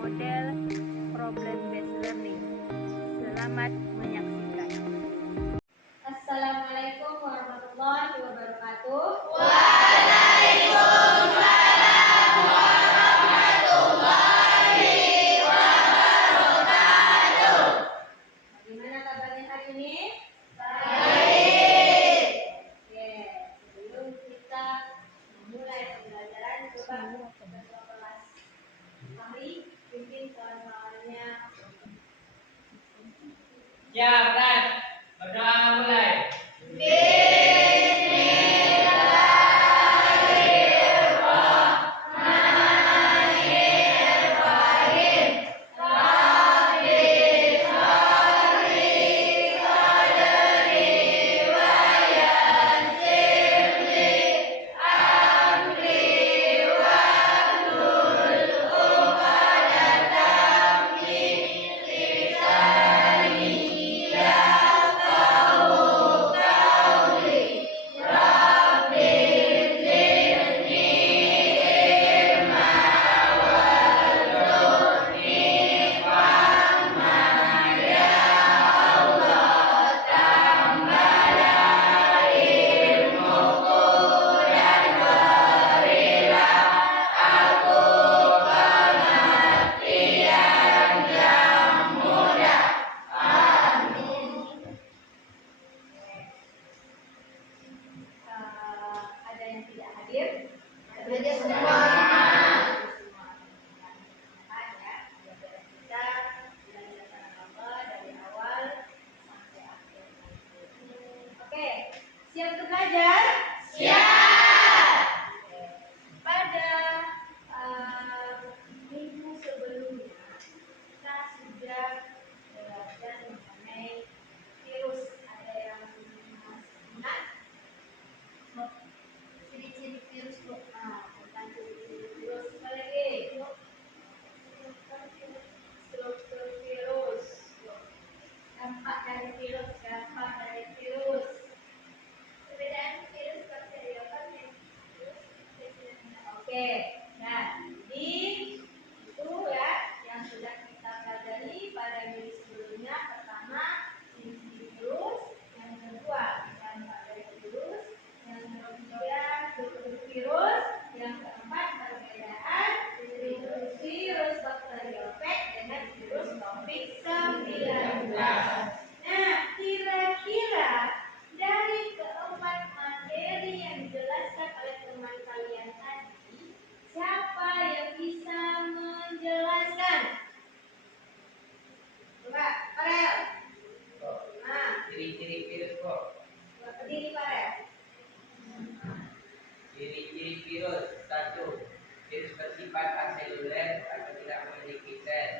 model problem based learning. Selamat menyaksikan. Assalamualaikum warahmatullahi wabarakatuh. Waalaikumsalam warahmatullahi wabarakatuh. Bagaimana kabarnya hari ini? Baik. Oke, sebelum kita memulai pembelajaran, coba ketua kelas Fahri pimpin kawan-kawannya. Siap dan berdoa mulai. Ada yang tidak hadir? Hadir semua. Kita belajar apa dari awal sampai akhir. Oke, siap untuk belajar? Siap. Pada minggu sebelumnya kita sudah belajar mengenai virus. Ada yang masih ingat? Ciri-ciri virus, Bu. Tentang ciri-ciri virus. Apa lagi? Struktur virus. Dampak dari virus. Perbedaan virus, bakteri, apa nih? Oke, nah ini itu ya yang sudah kita pelajari pada minggu sebelumnya. Pertama, ciri-ciri virus. Yang kedua, dampak dari virus. Yang ketiga, struktur virus. Yang keempat, perbedaan virus bakteriofag dengan virus COVID-19. Nah, kira-kira dari keempat materi yang dijelaskan oleh teman kalian tadi, siapa yang bisa menjelaskan? Coba, Farel. Nah, Ciri-ciri virus kok. berdiri Farel. Ciri-ciri virus. 1. Virus bersifat aseluler atau tidak memiliki sel.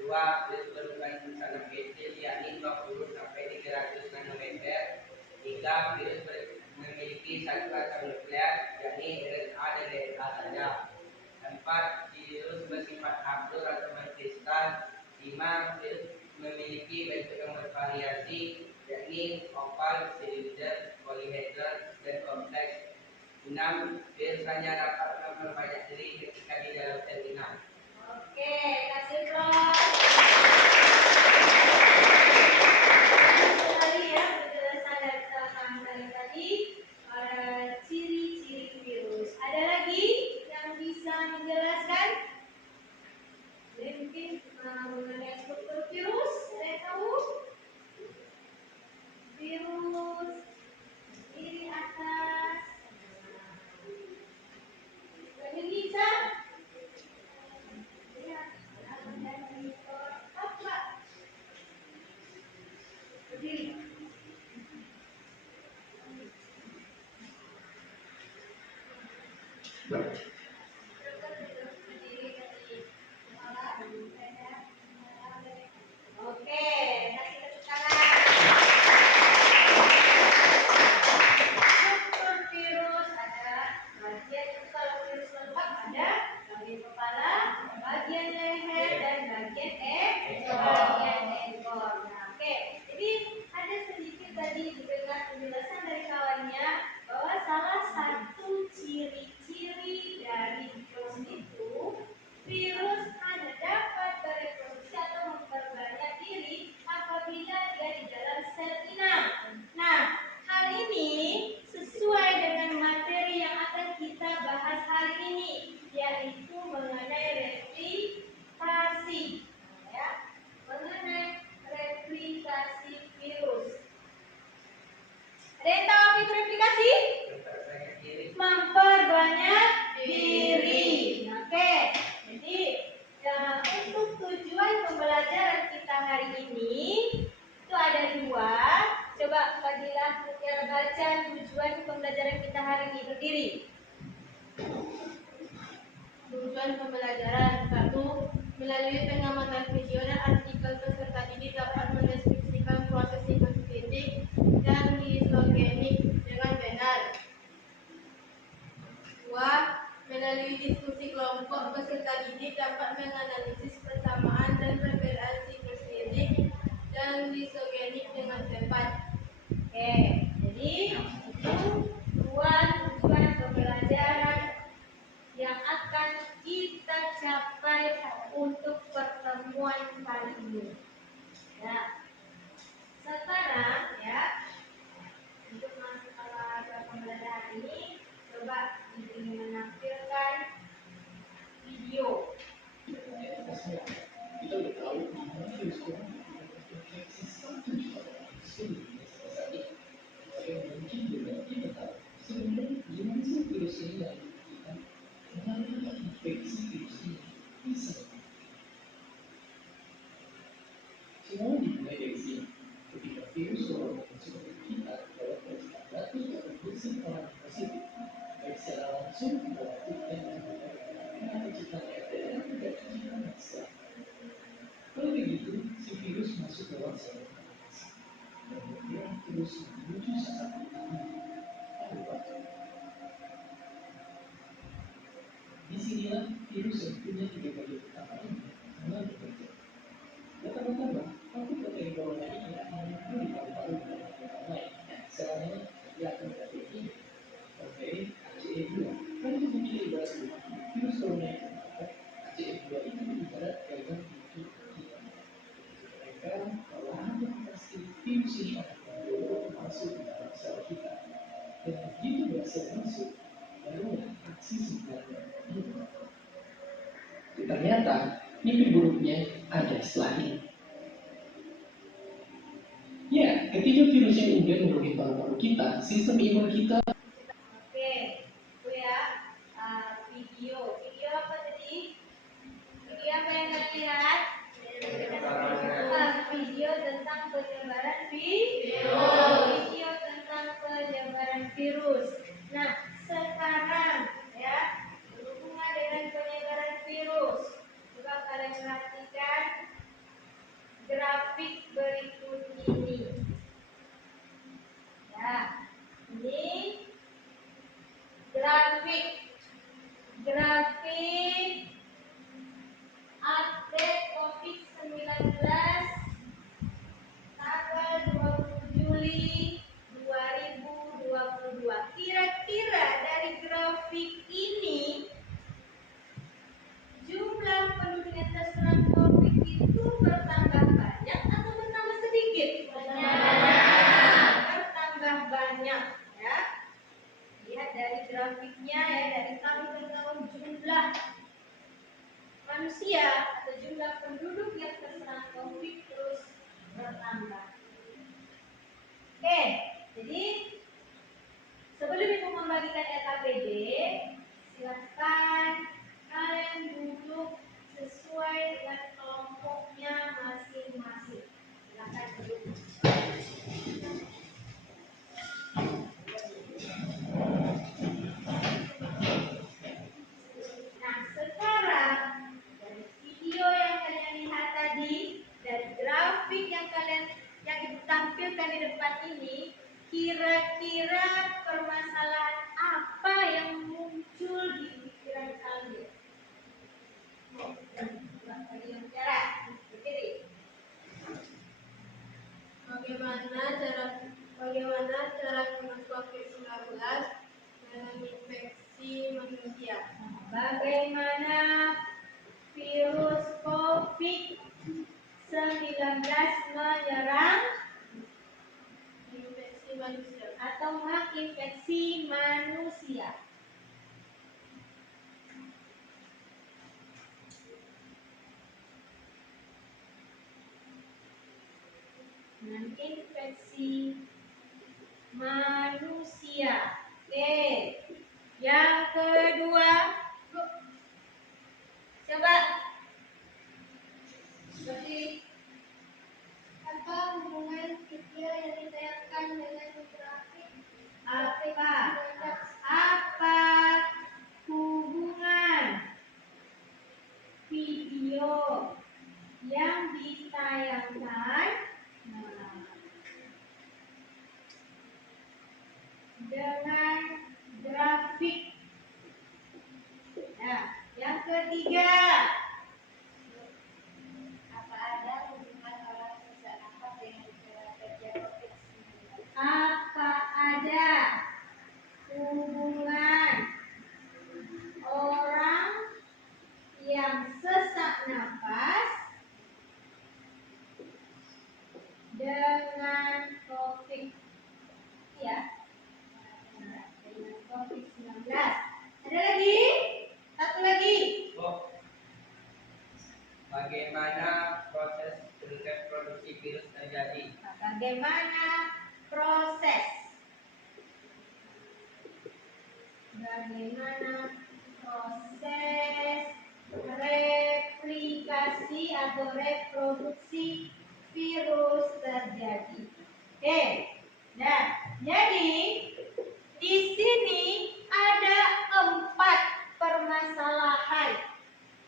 2. Virus berukuran sangat kecil, yakni 20 sampai 300 nanometer. 3. Virus memiliki satu atom nuklear, yakni RNA dan DNA saja. 4. Virus bersifat haplos atau mengkristal. 5. Virus memiliki bentuk yang bervariasi, yakni oval, silinder, polyhedral, dan kompleks. 6. Virus hanya dapat memperbanyak diri ketika di dalam sel inang. Oke, kasih aplaus. Sekali ya penjelasan dari teman kalian tadi ciri-ciri virus. Ada lagi yang bisa menjelaskan? Jadi mungkin mengenai struktur virus, ada yang tahu? Virus di atas. Yang bisa? Apa? Berdiri. Oke, kasih tepuk tangan. Struktur virus ada bagian itu, kalau virus lengkap ada bagian kepala, bagian leher, dan bagian ekor. Nah, oke. Jadi ada sedikit tadi dengar penjelasan dari kawannya bahwa salah satu ciri-ciri dari hari ini itu ada dua. Coba Fadilah Mutiara baca tujuan pembelajaran kita hari ini berdiri. Tujuan pembelajaran 1. Melalui pengamatan video dan artikel peserta didik dapat mendeskripsikan proses sintetik dan lisogenik dengan benar. 2. Melalui diskusi kelompok, peserta didik dapat menganalisis persamaan dan perbedaan sintetik dan lisogenik dengan tepat. Oke, jadi itu dua tujuan pembelajaran yang akan kita capai untuk pertemuan kali ini. Ya. Sekarang ya, untuk masuk ke pembelajaran ini, coba ingin menampilkan video. Kita udah tahu gimana virus corona menginfeksi 1 juta orang di seluruh dunia saat ini. Tapi mungkin juga kita tahu sebenarnya gimana sih virus ini yang kita mengalami infeksi virus ini bisa. Semua dimulai dari sini. Ketika virus corona masuk ke kita dalam perjalanan batu atau bersin orang positif, baik secara langsung atau dengan menggunakan ciptaan dan tidak ciptaan manusia. Kalau begitu, si virus masuk ke ruang sel. Kemudian virus menuju sasaran utama pada batu. Disinilah virus yang punya 3 bagian utama ini mulai bekerja. Pertama-tama, aku protein corona ini muncul di paru-paru dan organ lain. Selnya yakni protein ini, protein ACE2. Kalau kita memilih ibarat rumah, virus corona yang terdapat ACE2 itu ibarat gagang untuk kita. Mereka perlahan pasti virus ini akan mendorong masuk ke dalam sel kita. Dan begitu berhasil masuk, barulah aksi sebenarnya dimulai. Ternyata mimpi buruknya ada setelah ini. Ya, ketika virus yang udah memenuhi paru-paru kita, sistem imun kita. Oke, itu ya video. Video apa tadi? Video apa yang kalian lihat? Video tentang penyebaran video tentang penyebaran virus. Nah, sekarang ya berhubungan dengan penyebaran virus. Coba kalian perhatikan grafik berikut ini. Ya, ini grafik update COVID-19 tanggal 20 Juli 2022. Kira-kira dari grafik ini jumlah penduduk yang terserang COVID itu bertambah banyak atau bertambah sedikit? Bertambah banyak ya. Lihat dari grafiknya ya, dari tahun ke tahun jumlah manusia atau jumlah penduduk yang terserang COVID terus bertambah. Oke, jadi sebelum ibu membagikan LKPD, silakan kalian duduk sesuai dengan kelompoknya masing-masing. Silakan duduk. Nah, sekarang dari video yang kalian lihat tadi, dari grafik yang ibu tampilkan di depan ini, kira-kira permasalahan apa yang muncul di pikiran kalian? Bagaimana cara virus COVID-19 menginfeksi manusia? Bagaimana virus COVID-19 menyerang Infeksi manusia. atau menginfeksi manusia? Menginfeksi manusia. Oke. Yang kedua, coba seperti video yang ditayangkan dengan grafik. Nah, yang ketiga, Apa ada hubungan orang sesak nafas dengan gejala kerja COVID-19? apa ada hubungan orang yang sesak nafas dengan COVID, ya, dengan COVID-19? Ada lagi? Satu lagi. Bagaimana proses reproduksi virus terjadi? Bagaimana proses replikasi atau reproduksi virus terjadi? Oke. Nah, jadi di sini ada 4 permasalahan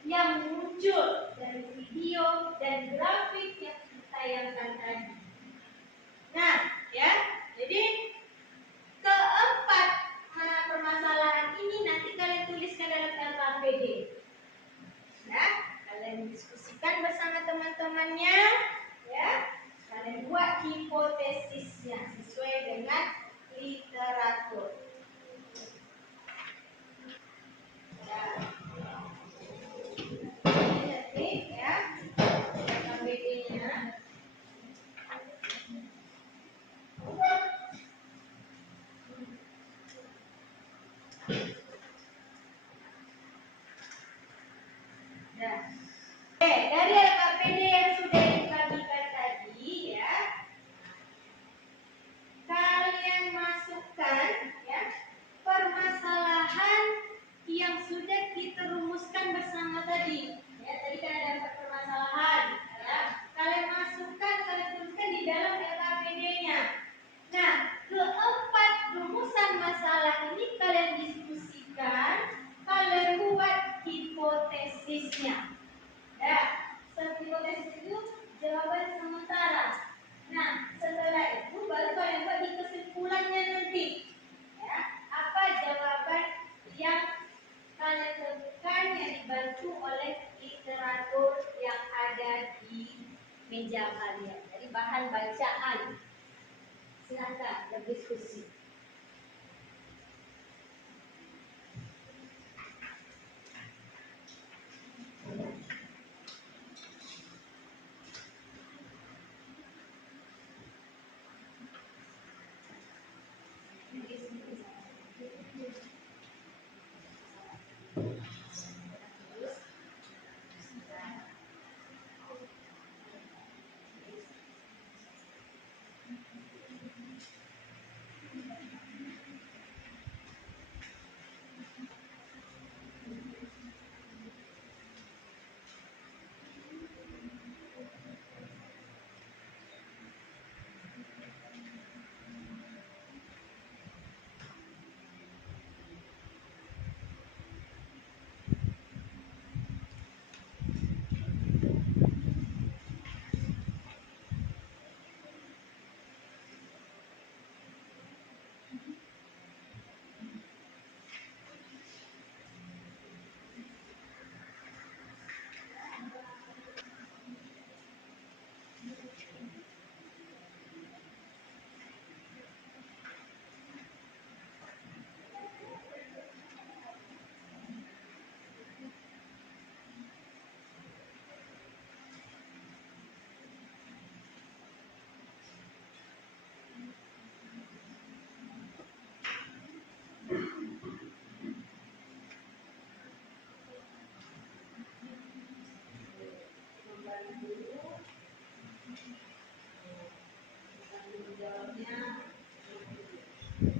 yang muncul dari video dan grafik yang ditayangkan tadi. Nah, ya, jadi keempat permasalahan ini nanti kalian tuliskan dalam LKPD. Ya, kalian diskusikan bersama teman-temannya, ya. Kalian buat hipotesisnya sesuai dengan literatur. Ya. Ini nanti, ya, LKPD-nya. Nah, dari LKPD yang sudah dibagikan tadi, ya, kalian masukkan, ya, permasalahan yang sudah kita rumuskan bersama tadi. Ya, tadi kan ada 4 permasalahan, ya. Kalian masukkan, kalian tuliskan di dalam LKPD-nya. Nah, keempat rumusan masalah ini kalian diskusikan, kalian buat hipotesisnya. Ya, hipotesis itu jawaban sementara. Nah, setelah itu baru kalian buat di kesimpulannya nanti. Ya, apa jawaban yang kalian temukan yang dibantu oleh literatur yang ada di meja kalian. Jadi bahan bacaan. Silakan berdiskusi.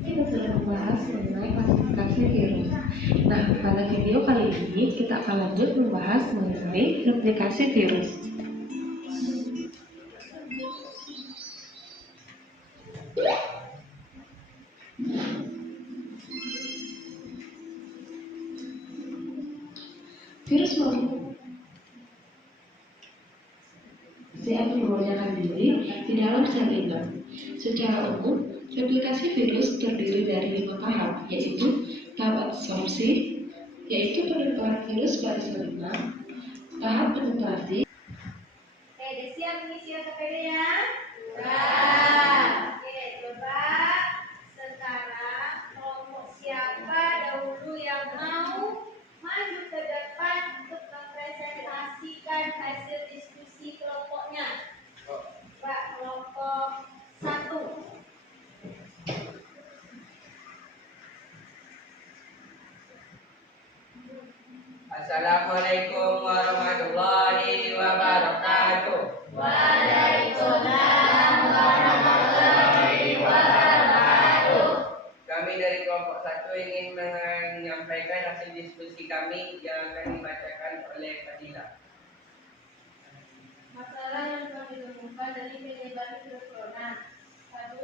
Kita sudah membahas mengenai klasifikasi virus. Nah, pada video kali ini kita akan lanjut membahas mengenai replikasi virus. Virus membebaskan diri di dalam sel inang. Secara umum, replikasi virus terdiri dari 5 tahap, yaitu tahap absorpsi, yaitu penempaan virus pada sel inang, tahap penetrasi. Udah siap mengisi OTPD-nya? Sudah. Oke, coba sekarang kelompok siapa dahulu yang mau maju ke depan untuk mempresentasikan hasil diskusi kelompoknya? Pak, kelompok 1. Assalamualaikum warahmatullahi wabarakatuh. Waalaikumsalam warahmatullahi wabarakatuh. Kami dari kelompok 1 ingin menyampaikan hasil diskusi kami yang akan dibacakan oleh Fadila. Masalah yang kami temukan dari penyebaran virus corona. 1.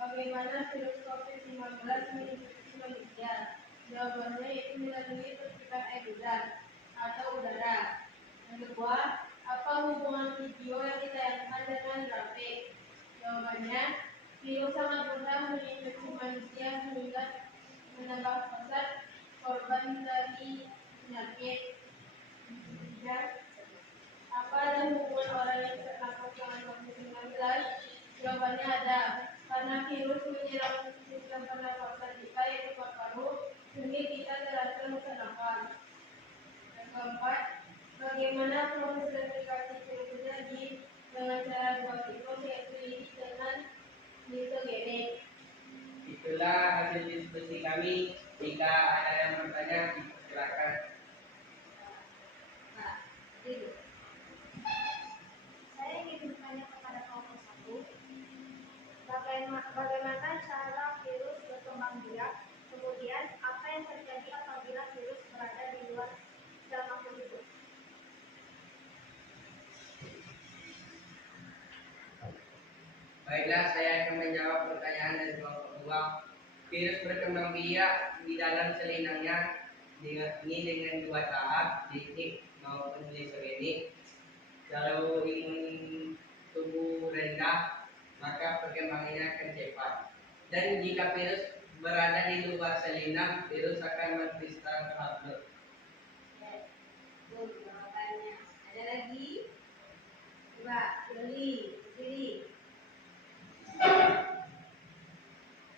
Bagaimana virus COVID-19 menginfeksi manusia? Jawabannya yaitu melalui percikan air hujan atau udara. Yang kedua, apa hubungan video yang ditayangkan dengan grafik? Jawabannya, virus sangat mudah menginfeksi manusia sehingga menambah besar korban dari penyakit. Dan apa ada hubungan orang yang ternafas dengan COVID-19? Jawabannya ada, karena virus menyerang sistem pernafasan kita yaitu paru-paru, sehingga kita terasa sesak nafas. Yang keempat, bagaimana proses replikasi virus terjadi dengan cara dua siklus yaitu lidik dengan lisogenik. Itulah hasil diskusi kami. Jika ada yang bertanya, silakan. Nah, itu. Saya ingin bertanya kepada kelompok 1, bagaimana cara virus berkembang biak, kemudian apa yang terjadi apabila virus berada di luar sel makhluk hidup? Baiklah, saya akan menjawab pertanyaan dari kelompok 2. Virus berkembang biak di dalam selinangnya ini dengan 2 tahap, lidik maupun lisogenik. Kalau imun tubuh rendah, maka perkembangannya akan cepat. Dan jika virus berada di luar selinang, virus akan mengkristal tablet. Jawabannya. Ada lagi? Coba, Lili, Lili.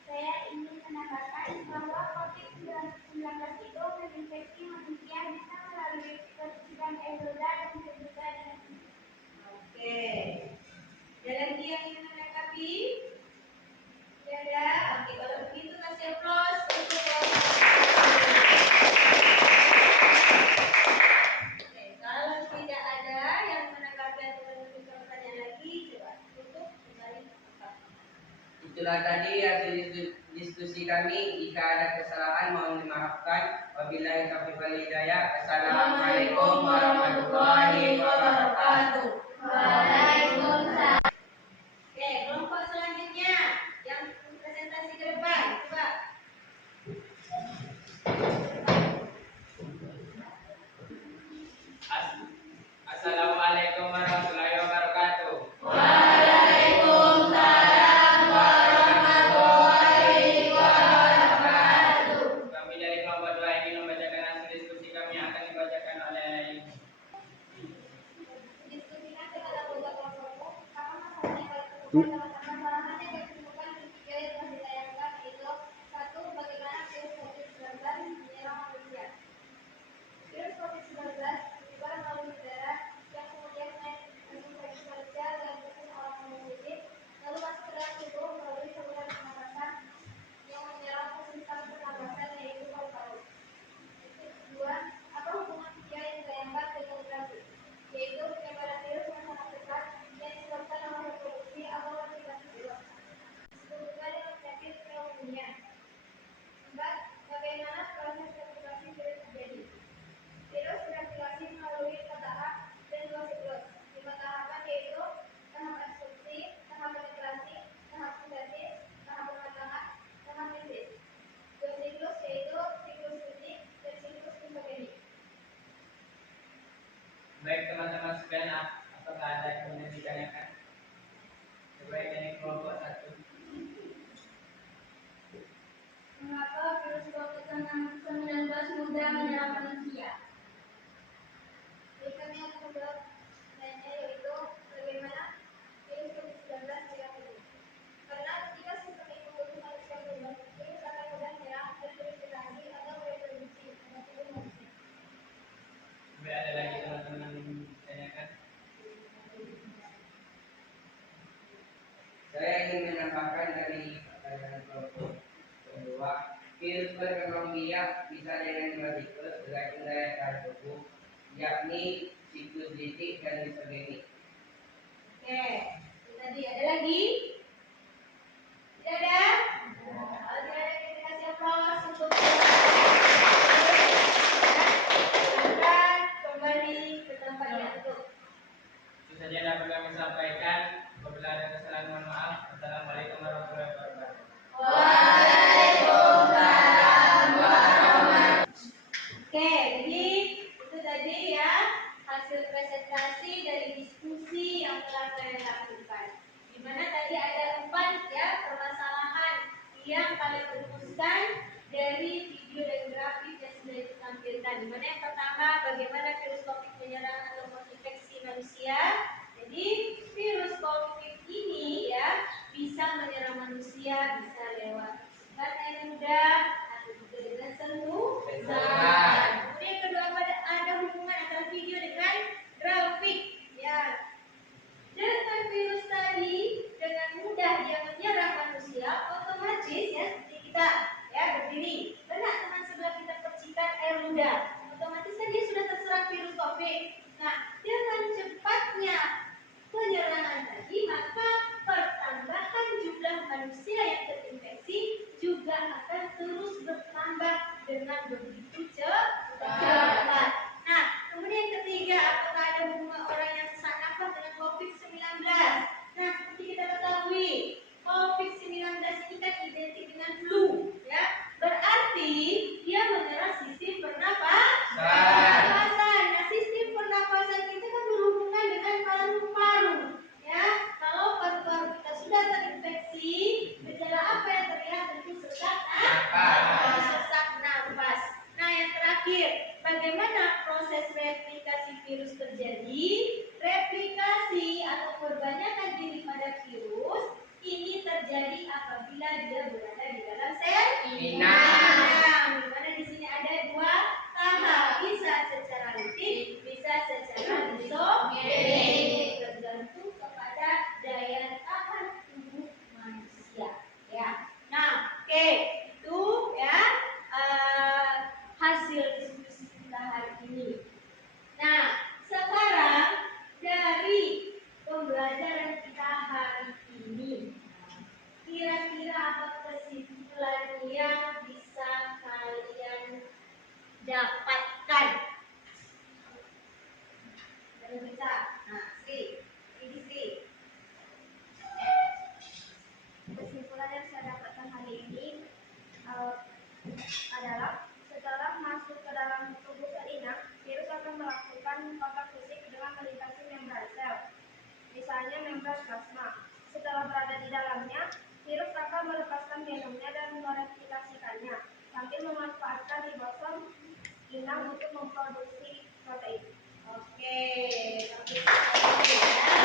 Saya ingin menambahkan bahwa COVID-19 itu menginfeksi manusia bisa melalui percikan air hujan dan juga dengan Oke. Ada lagi yang ingin menanggapi? Tidak ada? Oke, kalau begitu kasih aplaus untuk kelompok 1. Oke, kalau tidak ada yang menanggapi atau menunjukkan pertanyaan lagi, coba tutup kembali tempat. Itulah tadi hasil diskusi kami. Jika ada kesalahan mohon dimaafkan. Wabillahi taufiq wal hidayah. Assalamualaikum warahmatullahi wabarakatuh. Waalaikumsalam. Oke, kelompok selanjutnya yang presentasi ke depan, coba. Assalamualaikum warahmatullahi wabarakatuh. Kami dari kelompok 2 ingin membacakan hasil diskusi kami yang akan dibacakan oleh diskusikan kepada anggota kelompokmu apa masalahnya kalau temukan masalahnya yang ditemukan di tiga yang telah ditayangkan yaitu 1. Bagaimana virus COVID-19 menyerang manusia. Virus COVID-19 menyebar melalui udara yang kemudian menginfeksi manusia dengan mesin orang yang positif lalu masuk ke dalam tubuh melalui saluran pernapasan yang menyerang ke sistem pernapasan yaitu paru-paru. 2. Apa hubungan dia yang ditayangkan dengan grafik? Yaitu penyebaran virus yang sangat cepat yang disebabkan oleh reproduksi atau replikasi virus. Disebut juga dengan penyakit pneumonia. 4. Bagaimana proses replikasi virus terjadi? Virus bereplikasi melalui 4 tahap dan 2 siklus. 5 tahapan yaitu tahap absorpsi, tahap penetrasi, tahap sintesis, tahap pematangan, tahap mesis. 2 siklus yaitu siklus lidik dan siklus lisogenik. baik teman-teman sekalian. Apakah ada yang ingin ditanyakan? bisa menyerang manusia. Berikutnya yang kedua lainnya yaitu bagaimana virus COVID-19 menyerang tubuh. Karena ketika sistem imun manusia berubah, virus akan mudah menyerang, berprodukasi atau bereproduksi pada tubuh manusia. Sampai ada lagi teman-teman tanyakan. Saya ingin menambahkan dari pertanyaan kelompok bahwa virus berkembang biak bisa dengan dua tipe bergantung daya tahan tubuh, yakni siklus litik dan disogenik. Oke, itu tadi ada lagi? Tidak ada? Kalau tidak ada kita kasih aplaus untuk silakan kembali ke tempatnya untuk. Itu saja dapat kami sampaikan. Apabila ada kesalahan mohon maaf. Assalamualaikum warahmatullahi wabarakatuh. Oke, jadi itu tadi ya hasil presentasi dari diskusi yang telah kalian lakukan. Di mana tadi ada 4 ya permasalahan yang kalian rumuskan dari video dan grafik yang sudah ditampilkan. Di mana yang pertama bagaimana virus COVID menyerang atau menginfeksi manusia. Jadi virus COVID ini ya bisa menyerang manusia, bisa lewat suntikan air muda atau juga dengan sentuhan. Kemudian yang kedua ada hubungan antara video dengan grafik ya. Dengan virus tadi dengan mudah dia menyerang manusia, otomatis ya seperti kita ya berdiri, kena teman sebelah kita percikan air muda, otomatis kan dia sudah terserang virus COVID. Nah, dengan cepatnya penyerangan tadi, maka pertambahan jumlah manusia yang terinfeksi juga akan terus bertambah dengan begitu cepat. Nah, kemudian yang ketiga, apakah ada hubungan orang yang sesak nafas dengan COVID-19? Nah, seperti kita ketahui, COVID-19 ini kan identik dengan flu, ya. Berarti dia menyerang sistem pernafasan. Nah, sistem pernafasan kita kan berhubungan dengan paru-paru, ya. Kalau paru-paru kita sudah terinfeksi, gejala apa yang terlihat? Tentu sesak nafas. Nah, yang terakhir, bagaimana proses replikasi virus terjadi? Replikasi atau perbanyakan diri pada virus ini terjadi apabila dia berada di dalam sel inang. Di mana di sini ada 2 tahap, bisa secara litik, bisa secara disogenik, tergantung kepada daya tahan tubuh manusia. Ya, nah, oke, itu ya hasil diskusi kita hari ini. Nah, sekarang dari pembelajaran kita hari ini, kira-kira apa kesimpulan yang bisa kalian dapatkan? Dari kita, nah, Sri. Kesimpulan yang saya dapatkan hari ini adalah setelah masuk ke dalam tubuh sel inang, virus akan melakukan kontak fisik dengan melintasi membran sel, misalnya membran plasma. Setelah berada di dalamnya, virus akan melepaskan genomnya dan mereplikasikannya sambil memanfaatkan ribosom inang untuk memproduksi protein. Oke, sampai sini ya.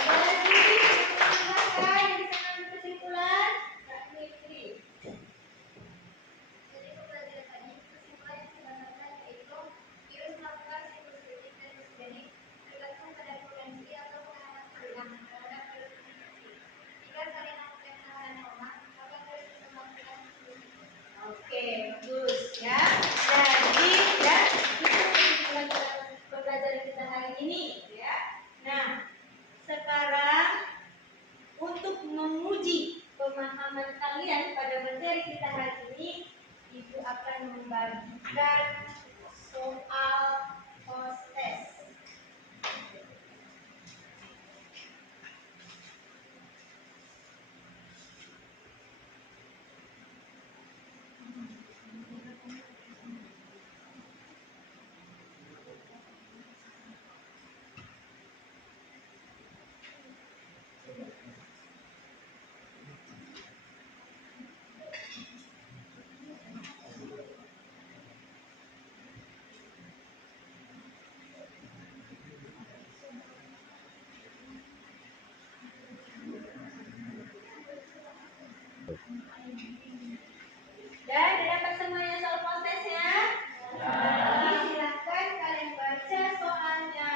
Ada lagi yang menambahkan yang bisa ngambil kesimpulan? Kak Fitri. Jadi pembelajaran tadi, kesimpulan yang saya dapatkan yaitu virus melakukan siklus litik dan disogenik tergantung pada potensi atau pengaruh salinan terhadap virus infeksi. Jika salinan yang menahan normal, maka virus bisa melakukan siklus litik. Oke, bagus ya. Jadi ya, itu kesimpulan pembelajaran kita hari ini. Dan dapat semuanya soal prosesnya? Jadi silakan kalian baca soalnya.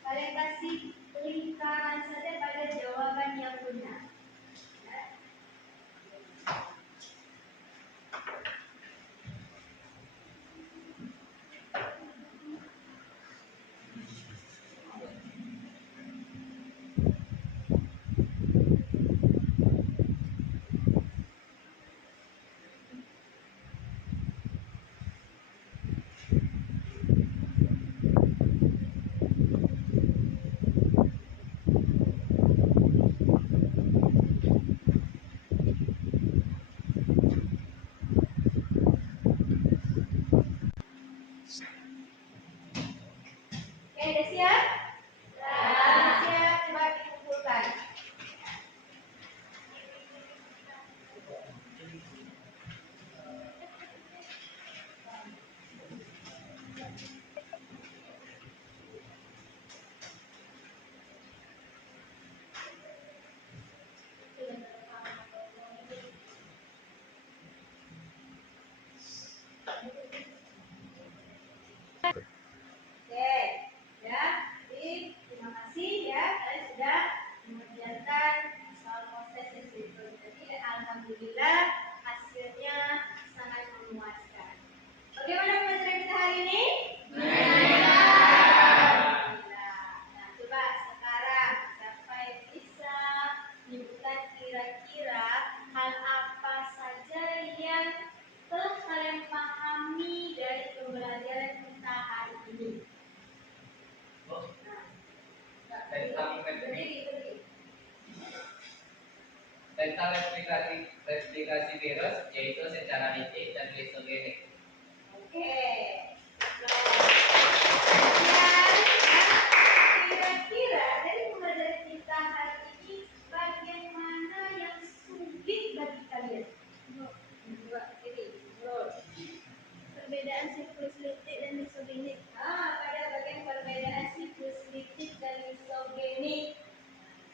Kalian kasih lingkaran saja pada jawaban yang benar. Ya. Oke, udah siap? Udah siap, coba dikumpulkan. Oke, ya. Jadi terima kasih ya, kalian sudah mengerjakan soal proses itu. Jadi alhamdulillah hasilnya sangat memuaskan. Bagaimana pembelajaran kita hari ini? Nah, coba sekarang siapa yang bisa menyebutkan kira-kira hal apa saja yang telah kalian pahami dari pembelajaran kita hari ini? Berdiri. Tentang replikasi virus yaitu secara litik dan lisogenik. Oke. Kemudian, kira-kira dari pembelajaran kita hari ini bagian mana yang sulit bagi kalian? Dua, kiri, terus. Perbedaan siklus litik dan lisogenik. Pada bagian perbedaan siklus litik dan lisogenik.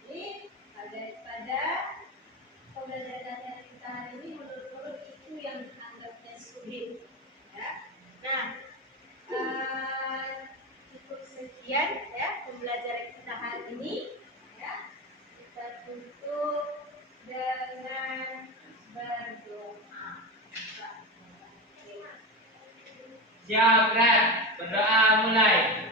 Jadi pada pembelajaran kita hari ini menurut itu yang anggapnya sulit. Ya. Nah, cukup sekian ya pembelajaran kita hari ini. Ya. Kita tutup dengan berdoa. Siap, Red. Berdoa mulai.